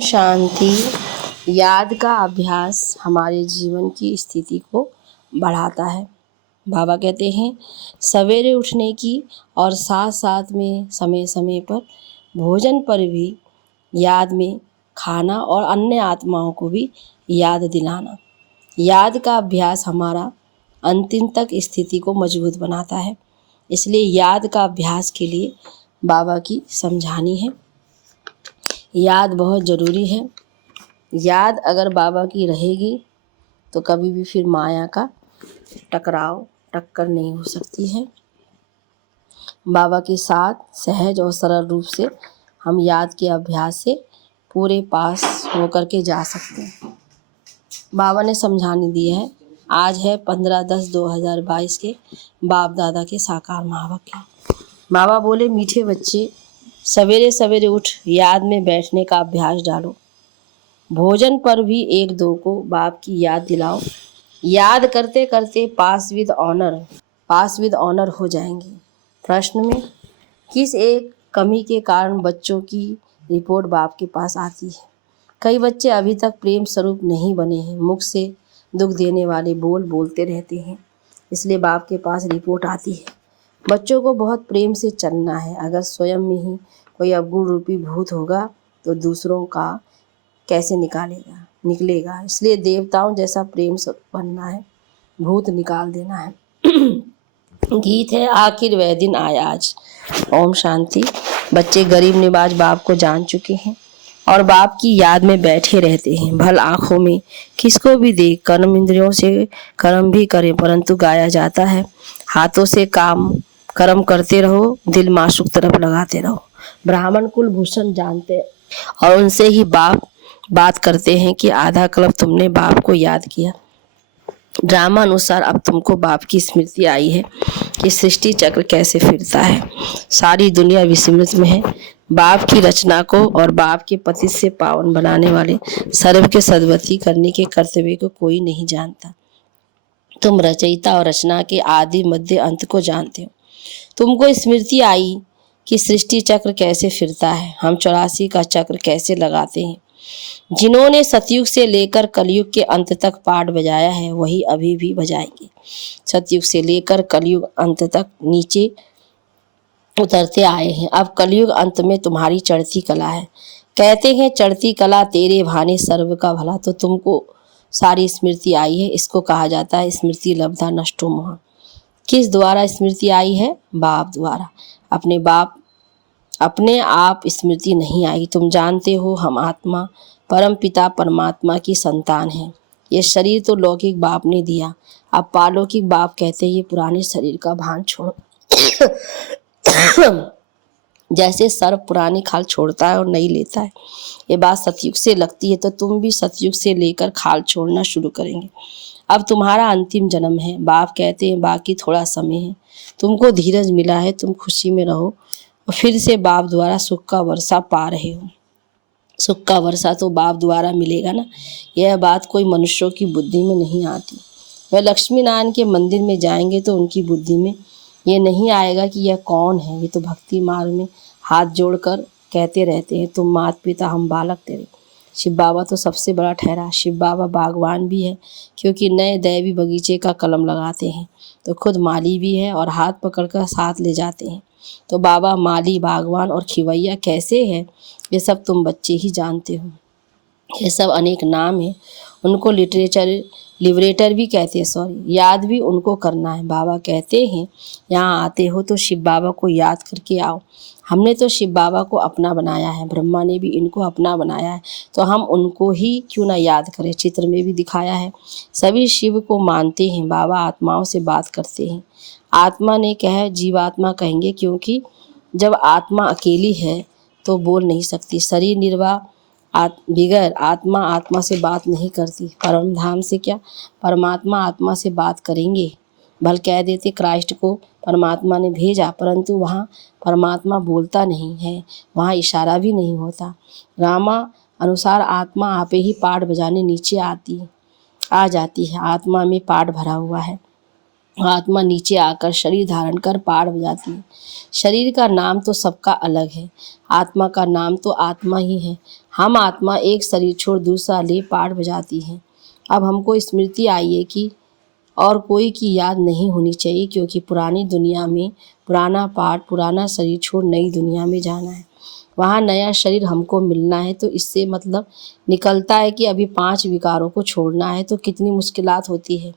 शांति। याद का अभ्यास हमारे जीवन की स्थिति को बढ़ाता है। बाबा कहते हैं सवेरे उठने की और साथ साथ में समय समय पर भोजन पर भी याद में खाना और अन्य आत्माओं को भी याद दिलाना। याद का अभ्यास हमारा अंतिम तक स्थिति को मजबूत बनाता है। इसलिए याद का अभ्यास के लिए बाबा की समझानी है। याद बहुत ज़रूरी है। याद अगर बाबा की रहेगी तो कभी भी फिर माया का टक्कर नहीं हो सकती है। बाबा के साथ सहज और सरल रूप से हम याद के अभ्यास से पूरे पास होकर के जा सकते हैं। बाबा ने समझाने दिया है। आज है 15/10/2022 के बाप दादा के साकार महावाक्य। बाबा बोले मीठे बच्चे सवेरे सवेरे उठ याद में बैठने का अभ्यास डालो। भोजन पर भी एक दो को बाप की याद दिलाओ। याद करते करते पास विद ऑनर हो जाएंगे। प्रश्न में किस एक कमी के कारण बच्चों की रिपोर्ट बाप के पास आती है? कई बच्चे अभी तक प्रेम स्वरूप नहीं बने हैं। मुख से दुख देने वाले बोलते रहते हैं, इसलिए बाप के पास रिपोर्ट आती है। बच्चों को बहुत प्रेम से चलना है। अगर स्वयं में ही कोई अवगुण रूपी भूत होगा तो दूसरों का कैसे निकलेगा। इसलिए देवताओं जैसा प्रेम बनना है, भूत निकाल देना है। गीत है आखिर वह दिन आया आज। ओम शांति। बच्चे गरीब निवाज बाप को जान चुके हैं और बाप की याद में बैठे रहते हैं। भल आँखों में किसको भी देख, कर्म इंद्रियों से कर्म भी करें परंतु गाया जाता है। हाथों से कर्म करते रहो, दिल माशूक तरफ लगाते रहो। ब्राह्मण कुलभूषण जानते और उनसे ही बाप बात करते हैं कि आधा कल्प तुमने बाप को याद किया। ड्रामा अनुसार अब तुमको बाप की स्मृति आई है कि सृष्टि चक्र कैसे फिरता है। सारी दुनिया विस्मृत में है। बाप की रचना को और बाप के पति से पावन बनाने वाले सर्व के सद्गति करने के कर्तव्य को कोई नहीं जानता। तुम रचयिता और रचना के आदि मध्य अंत को जानते हो। तुमको स्मृति आई कि सृष्टि चक्र कैसे फिरता है, हम 84 का चक्र कैसे लगाते हैं। जिन्होंने सतयुग से लेकर कलयुग के अंत तक पाठ बजाया है वही अभी भी बजाएंगे। सतयुग से लेकर कलयुग अंत तक नीचे उतरते आए हैं। अब कलयुग अंत में तुम्हारी चढ़ती कला है। कहते हैं चढ़ती कला तेरे भाने सर्व का भला। तो तुमको सारी स्मृति आई है। इसको कहा जाता है स्मृति लब्धा नष्टो मोह। किस द्वारा स्मृति आई है? बाप द्वारा। अपने आप स्मृति नहीं आई। तुम जानते हो हम आत्मा परम पिता परमात्मा की संतान है। ये शरीर तो लौकिक बाप ने दिया। अब पारलौकिक बाप कहते हैं ये पुराने शरीर का भान छोड़ो। जैसे सर्प पुरानी खाल छोड़ता है और नई लेता है, ये बात सतयुग से लगती है। तो तुम भी सतयुग से लेकर खाल छोड़ना शुरू करेंगे। अब तुम्हारा अंतिम जन्म है। बाप कहते हैं बाकी थोड़ा समय है। तुमको धीरज मिला है, तुम खुशी में रहो और फिर से बाप द्वारा सुख का वर्षा पा रहे हो। सुख का वर्षा तो बाप द्वारा मिलेगा ना। यह बात कोई मनुष्यों की बुद्धि में नहीं आती। वह लक्ष्मी नारायण के मंदिर में जाएंगे तो उनकी बुद्धि में ये नहीं आएगा कि यह कौन है। ये तो भक्ति मार्ग में हाथ जोड़कर कहते रहते हैं तुम माता पिता हम बालक तेरे। शिव बाबा तो सबसे बड़ा ठहरा। शिव बाबा बागवान भी है क्योंकि नए दैवी बगीचे का कलम लगाते हैं तो खुद माली भी है और हाथ पकड़कर साथ ले जाते हैं। तो बाबा माली बागवान और खिवैया कैसे है ये सब तुम बच्चे ही जानते हो। ये सब अनेक नाम है। उनको लिबरेटर भी कहते हैं। याद भी उनको करना है। बाबा कहते हैं यहाँ आते हो तो शिव बाबा को याद करके आओ। हमने तो शिव बाबा को अपना बनाया है, ब्रह्मा ने भी इनको अपना बनाया है, तो हम उनको ही क्यों ना याद करें। चित्र में भी दिखाया है। सभी शिव को मानते हैं। बाबा आत्माओं से बात करते हैं। आत्मा ने कहा जीवात्मा कहेंगे क्योंकि जब आत्मा अकेली है तो बोल नहीं सकती। शरीर निर्वाह बिगर आत्मा से बात नहीं करती। परम धाम से क्या परमात्मा आत्मा से बात करेंगे। भल कह देते क्राइस्ट को परमात्मा ने भेजा परंतु वहाँ परमात्मा बोलता नहीं है, वहाँ इशारा भी नहीं होता। रामा अनुसार आत्मा आपे ही पाठ बजाने नीचे आ जाती है। आत्मा में पाठ भरा हुआ है। आत्मा नीचे आकर शरीर धारण कर पाठ बजाती है। शरीर का नाम तो सबका अलग है, आत्मा का नाम तो आत्मा ही है। हम आत्मा एक शरीर छोड़ दूसरा ले पाठ बजाती है। अब हमको स्मृति आई है कि और कोई की याद नहीं होनी चाहिए, क्योंकि पुरानी दुनिया में पुराना पाठ, पुराना शरीर छोड़ नई दुनिया में जाना है। वहाँ नया शरीर हमको मिलना है। तो इससे मतलब निकलता है कि अभी 5 विकारों को छोड़ना है तो कितनी मुश्किलात होती है।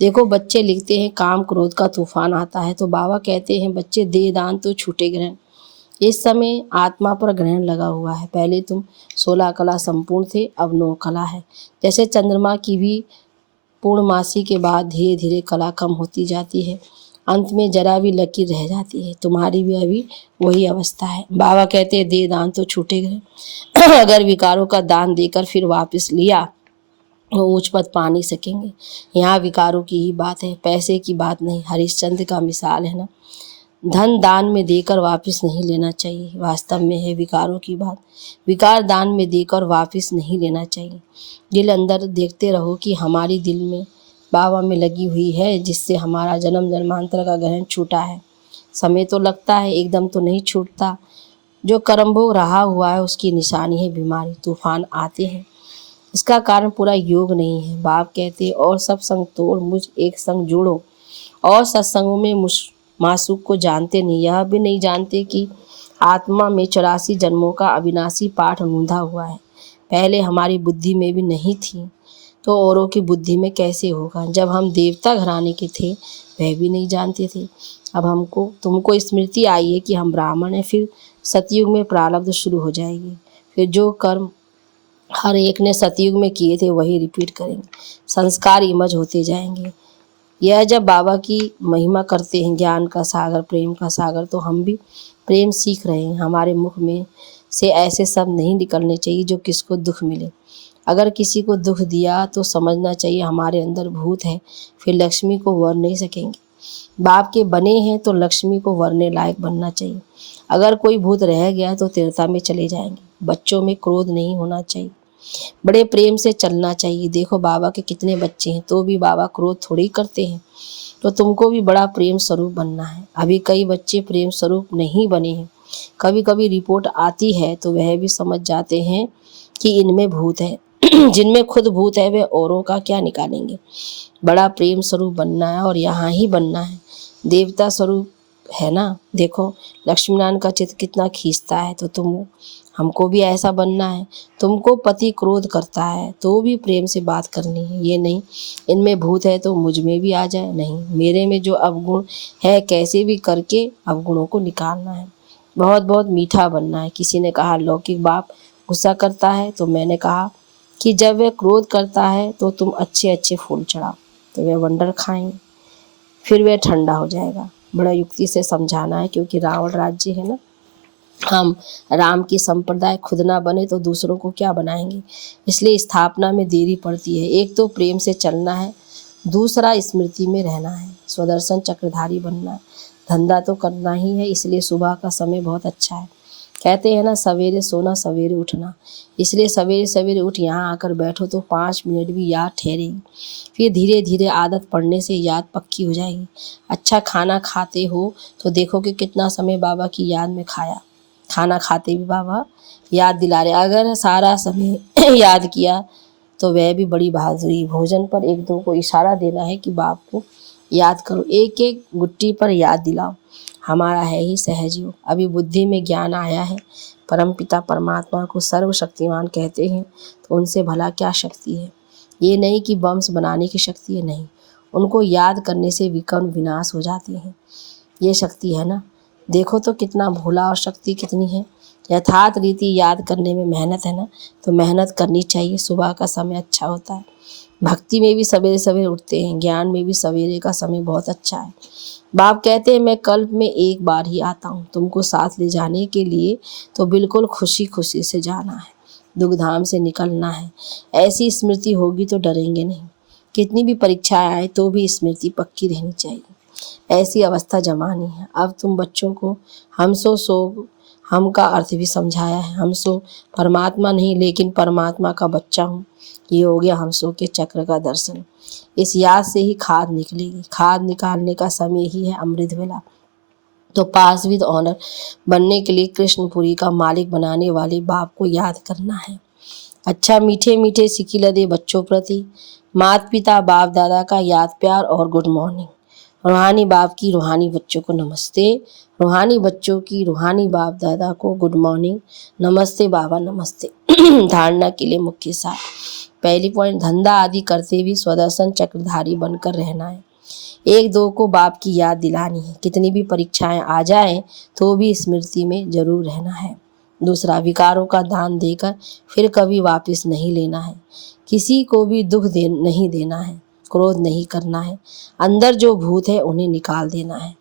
देखो बच्चे लिखते हैं काम क्रोध का तूफान आता है, तो बाबा कहते हैं बच्चे दे दान तो छूटे ग्रहण। इस समय आत्मा पर ग्रहण लगा हुआ है। पहले तुम 16 कला संपूर्ण थे, अब 9 कला है। जैसे चंद्रमा की भी पूर्णमासी के बाद धीरे धीरे कला कम होती जाती है, अंत में जरा भी लकीर रह जाती है। तुम्हारी भी अभी वही अवस्था है। बाबा कहते हैं दे दान तो छूटे ग्रहण। अगर विकारों का दान देकर फिर वापस लिया वो ऊंच पद पा नहीं सकेंगे। यहाँ विकारों की ही बात है, पैसे की बात नहीं। हरिश्चंद्र का मिसाल है ना, धन दान में देकर वापस नहीं लेना चाहिए, वास्तव में है विकारों की बात। विकार दान में देकर वापस नहीं लेना चाहिए। दिल अंदर देखते रहो कि हमारी दिल में बाबा में लगी हुई है, जिससे हमारा जन्म जन्मांतर का ग्रहण छूटा है। समय तो लगता है, एकदम तो नहीं छूटता। जो कर्म भोग रहा हुआ है उसकी निशानी है बीमारी। तूफान आते हैं, इसका कारण पूरा योग नहीं है। बाप कहते और सब संग तोड़ मुझ एक संग जोड़ो। और सत्संगों में मासूक को जानते नहीं, यह भी नहीं जानते कि आत्मा में 84 जन्मों का अविनाशी पाठ नूंधा हुआ है। पहले हमारी बुद्धि में भी नहीं थी, तो औरों की बुद्धि में कैसे होगा। जब हम देवता घराने के थे वह भी नहीं जानते थे। अब हमको तुमको स्मृति आई है कि हम ब्राह्मण हैं। फिर सतयुग में प्रारब्ध शुरू हो जाएगी। फिर जो कर्म हर एक ने सतयुग में किए थे वही रिपीट करेंगे। संस्कार इमज होते जाएंगे। यह जब बाबा की महिमा करते हैं, ज्ञान का सागर, प्रेम का सागर, तो हम भी प्रेम सीख रहे हैं। हमारे मुख में से ऐसे शब्द नहीं निकलने चाहिए जो किसको दुख मिले। अगर किसी को दुख दिया तो समझना चाहिए हमारे अंदर भूत है, फिर लक्ष्मी को वर नहीं सकेंगे। बाप के बने हैं तो लक्ष्मी को वरने लायक बनना चाहिए। अगर कोई भूत रह गया तो तीर्था में चले जाएंगे। बच्चों में क्रोध नहीं होना चाहिए, बड़े प्रेम से चलना चाहिए। देखो बाबा के कितने बच्चे हैं, तो भी बाबा क्रोध थोड़ी करते हैं। तो तुमको भी बड़ा प्रेम स्वरूप बनना है। अभी कई बच्चे प्रेम स्वरूप नहीं बने हैं। कभी कभी रिपोर्ट आती है तो वह भी समझ जाते हैं कि इनमें भूत है। जिनमें खुद भूत है वे औरों का क्या निकालेंगे। बड़ा प्रेम स्वरूप बनना है और यहाँ ही बनना है। देवता स्वरूप है ना। देखो लक्ष्मीनारायण का चित्र कितना खींचता है, तो तुम हमको भी ऐसा बनना है। तुमको पति क्रोध करता है तो भी प्रेम से बात करनी है। ये नहीं इनमें भूत है तो मुझ में भी आ जाए, नहीं, मेरे में जो अवगुण है कैसे भी करके अवगुणों को निकालना है। बहुत बहुत मीठा बनना है। किसी ने कहा लौकिक बाप गुस्सा करता है, तो मैंने कहा कि जब वह क्रोध करता है तो तुम अच्छे अच्छे फूल चढ़ाओ, तो वह वंडर खाएंगे, फिर वह ठंडा हो जाएगा। बड़ा युक्ति से समझाना है, क्योंकि रावण राज्य है ना। हम राम की संप्रदाय खुद ना बने तो दूसरों को क्या बनाएंगे। इसलिए स्थापना में देरी पड़ती है। एक तो प्रेम से चलना है, दूसरा स्मृति में रहना है, स्वदर्शन चक्रधारी बनना है। धंधा तो करना ही है, इसलिए सुबह का समय बहुत अच्छा है। कहते हैं ना सवेरे सोना सवेरे उठना, इसलिए सवेरे सवेरे उठ यहाँ आकर बैठो तो 5 मिनट भी याद ठहरेगी। फिर धीरे धीरे आदत पड़ने से याद पक्की हो जाएगी। अच्छा खाना खाते हो तो देखो कि कितना समय बाबा की याद में खाया। खाना खाते भी बाबा याद दिला रहे। अगर सारा समय याद किया तो वह भी बड़ी बहादुरी। भोजन पर एक दो को इशारा देना है कि बाप को याद करो, एक एक गुट्टी पर याद दिलाओ। हमारा है ही सहज योग। अभी बुद्धि में ज्ञान आया है। परमपिता परमात्मा को सर्वशक्तिमान कहते हैं, तो उनसे भला क्या शक्ति है। ये नहीं कि बम्स बनाने की शक्ति है, नहीं, उनको याद करने से विकर्म विनाश हो जाते हैं। ये शक्ति है ना। देखो तो कितना भोला और शक्ति कितनी है। यथार्थ रीति याद करने में मेहनत है ना, तो मेहनत करनी चाहिए। सुबह का समय अच्छा होता है। भक्ति में भी सवेरे सवेरे उठते हैं, ज्ञान में भी सवेरे का समय बहुत अच्छा है। बाप कहते हैं मैं कल्प में एक बार ही आता हूँ, तुमको साथ ले जाने के लिए, तो बिल्कुल खुशी खुशी से जाना है, दुखधाम से निकलना है। ऐसी स्मृति होगी तो डरेंगे नहीं। कितनी भी परीक्षाएं आए तो भी स्मृति पक्की रहनी चाहिए। ऐसी अवस्था जमानी है। अब तुम बच्चों को हम सो हम का अर्थ भी समझाया है। हम सो परमात्मा नहीं लेकिन परमात्मा का बच्चा हूँ, ये हो गया हम सो के चक्र का दर्शन। इस याद से ही खाद निकलेगी। खाद निकालने का समय ही है अमृत वेला। तो पास विद ऑनर बनने के लिए कृष्णपुरी का मालिक बनाने वाले बाप को याद करना है। अच्छा मीठे मीठे सिकिला दे बच्चों प्रति माता पिता बाप दादा का याद प्यार और गुड मॉर्निंग। रूहानी बाप की रूहानी बच्चों को नमस्ते, रूहानी बच्चों की रूहानी बाप दादा को गुड मॉर्निंग, नमस्ते बाबा नमस्ते। धारणा के लिए मुख्य सार। पहली पॉइंट, धंधा आदि करते भी स्वदर्शन चक्रधारी बनकर रहना है। एक दो को बाप की याद दिलानी है। कितनी भी परीक्षाएं आ जाएं तो भी स्मृति में जरूर रहना है। दूसरा, विकारों का दान देकर फिर कभी वापस नहीं लेना है। किसी को भी दुख नहीं देना है, क्रोध नहीं करना है। अंदर जो भूत है उन्हें निकाल देना है।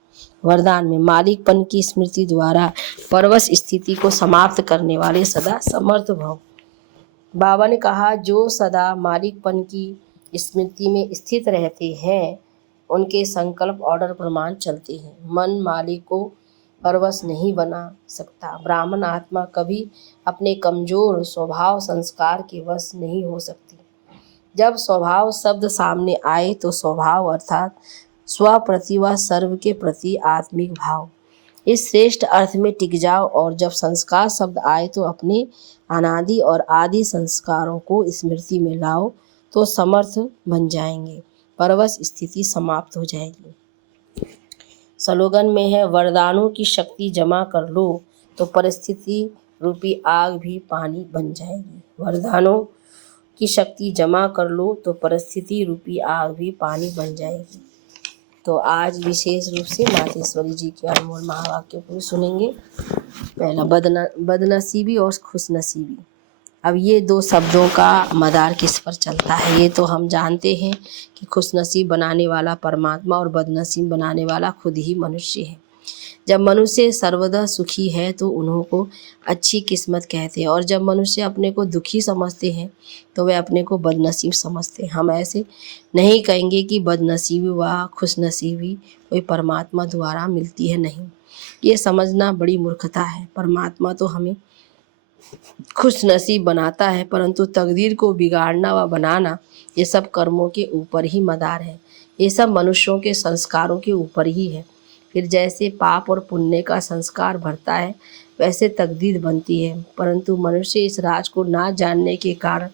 वरदान में मालिकपन की स्मृति द्वारा परवश स्थिति को समाप्त करने वाले सदा समर्थ भव। बाबा ने कहा जो सदा मालिकपन की स्मृति में स्थित रहते हैं उनके संकल्प ऑर्डर प्रमाण चलते हैं। मन मालिक को परवश नहीं बना सकता। ब्राह्मण आत्मा कभी अपने कमजोर स्वभाव संस्कार के वश नहीं हो सकती। जब स्वभाव शब्द सामने आए तो स्वभाव अर्थात स्व प्रति व सर्व के प्रति आत्मिक भाव, इस श्रेष्ठ अर्थ में टिक जाओ। और जब संस्कार शब्द आए तो अपने अनादि और आदि संस्कारों को स्मृति में लाओ तो समर्थ बन जाएंगे, परवश स्थिति समाप्त हो जाएगी। स्लोगन में है, वरदानों की शक्ति जमा कर लो तो परिस्थिति रूपी आग भी पानी बन जाएगी। वरदानों की शक्ति जमा कर लो तो परिस्थिति रूपी आग भी पानी बन जाएगी। तो आज विशेष रूप से मातेश्वरी जी के अनमोल महावाक्य को सुनेंगे। पहला, बदनसीबी और खुशनसीबी। अब ये दो शब्दों का मदार किस पर चलता है, ये तो हम जानते हैं कि खुशनसीब बनाने वाला परमात्मा और बदनसीब बनाने वाला खुद ही मनुष्य है। जब मनुष्य सर्वदा सुखी है तो उन्हों को अच्छी किस्मत कहते हैं, और जब मनुष्य अपने को दुखी समझते हैं तो वे अपने को बदनसीब समझते हैं। हम ऐसे नहीं कहेंगे कि बदनसीबी व खुशनसीबी कोई परमात्मा द्वारा मिलती है, नहीं, ये समझना बड़ी मूर्खता है। परमात्मा तो हमें खुश नसीब बनाता है, परंतु तकदीर को बिगाड़ना व बनाना ये सब कर्मों के ऊपर ही मदार है। ये सब मनुष्यों के संस्कारों के ऊपर ही है। फिर जैसे पाप और पुण्य का संस्कार बढ़ता है वैसे तकदीर बनती है, परंतु मनुष्य इस राज को ना जानने के कारण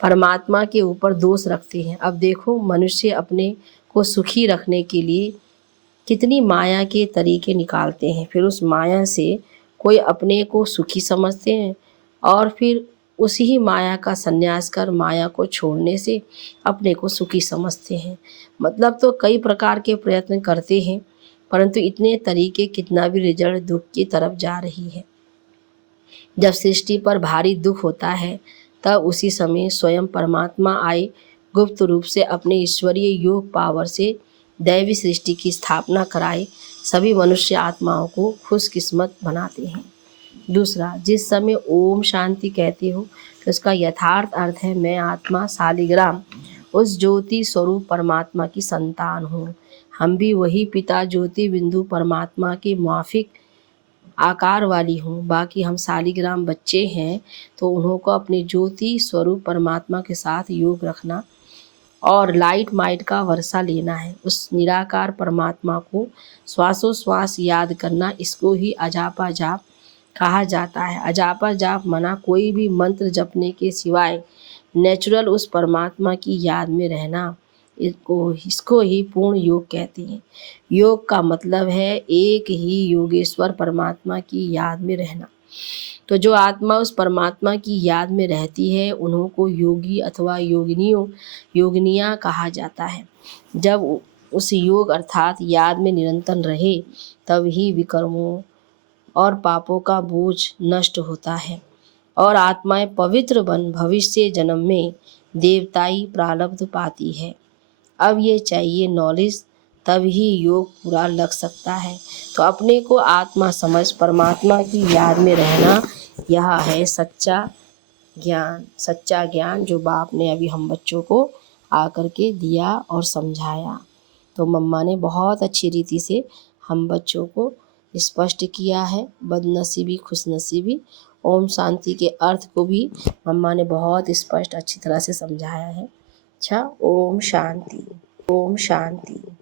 परमात्मा के ऊपर दोष रखते हैं। अब देखो, मनुष्य अपने को सुखी रखने के लिए कितनी माया के तरीके निकालते हैं, फिर उस माया से कोई अपने को सुखी समझते हैं और फिर उसी ही माया का संन्यास कर माया को छोड़ने से अपने को सुखी समझते हैं। मतलब तो कई प्रकार के प्रयत्न करते हैं, परंतु इतने तरीके कितना भी रिजल्ट दुख की तरफ जा रही है। जब सृष्टि पर भारी दुख होता है तब उसी समय स्वयं परमात्मा आए गुप्त रूप से अपने ईश्वरीय योग पावर से दैवी सृष्टि की स्थापना कराए सभी मनुष्य आत्माओं को खुशकिस्मत बनाते हैं। दूसरा, जिस समय ओम शांति कहते हो तो उसका यथार्थ अर्थ है, मैं आत्मा शालिग्राम उस ज्योति स्वरूप परमात्मा की संतान हूँ। हम भी वही पिता ज्योति बिंदु परमात्मा के माफिक आकार वाली हूँ। बाकी हम शालिग्राम बच्चे हैं तो उन्हों को अपने ज्योति स्वरूप परमात्मा के साथ योग रखना और लाइट माइट का वर्षा लेना है। उस निराकार परमात्मा को श्वासोश्वास याद करना, इसको ही अजापा जाप कहा जाता है। अजापा जाप मना कोई भी मंत्र जपने के सिवाय नेचुरल उस परमात्मा की याद में रहना, इसको ही पूर्ण योग कहते हैं। योग का मतलब है एक ही योगेश्वर परमात्मा की याद में रहना। तो जो आत्मा उस परमात्मा की याद में रहती है उन्हों को योगी अथवा योगिनियाँ कहा जाता है। जब उस योग अर्थात याद में निरंतर रहे तब ही विकर्मों और पापों का बोझ नष्ट होता है और आत्माएं पवित्र बन भविष्य जन्म में देवताई प्रारब्ध पाती है। अब ये चाहिए नॉलेज, तब ही योग पूरा लग सकता है। तो अपने को आत्मा समझ परमात्मा की याद में रहना, यह है सच्चा ज्ञान। सच्चा ज्ञान जो बाप ने अभी हम बच्चों को आकर के दिया और समझाया। तो मम्मा ने बहुत अच्छी रीति से हम बच्चों को स्पष्ट किया है, बदनसीबी खुशनसीबी। ओम शांति के अर्थ को भी मम्मा ने बहुत स्पष्ट अच्छी तरह से समझाया है। अच्छा, ओम शांति, ओम शांति।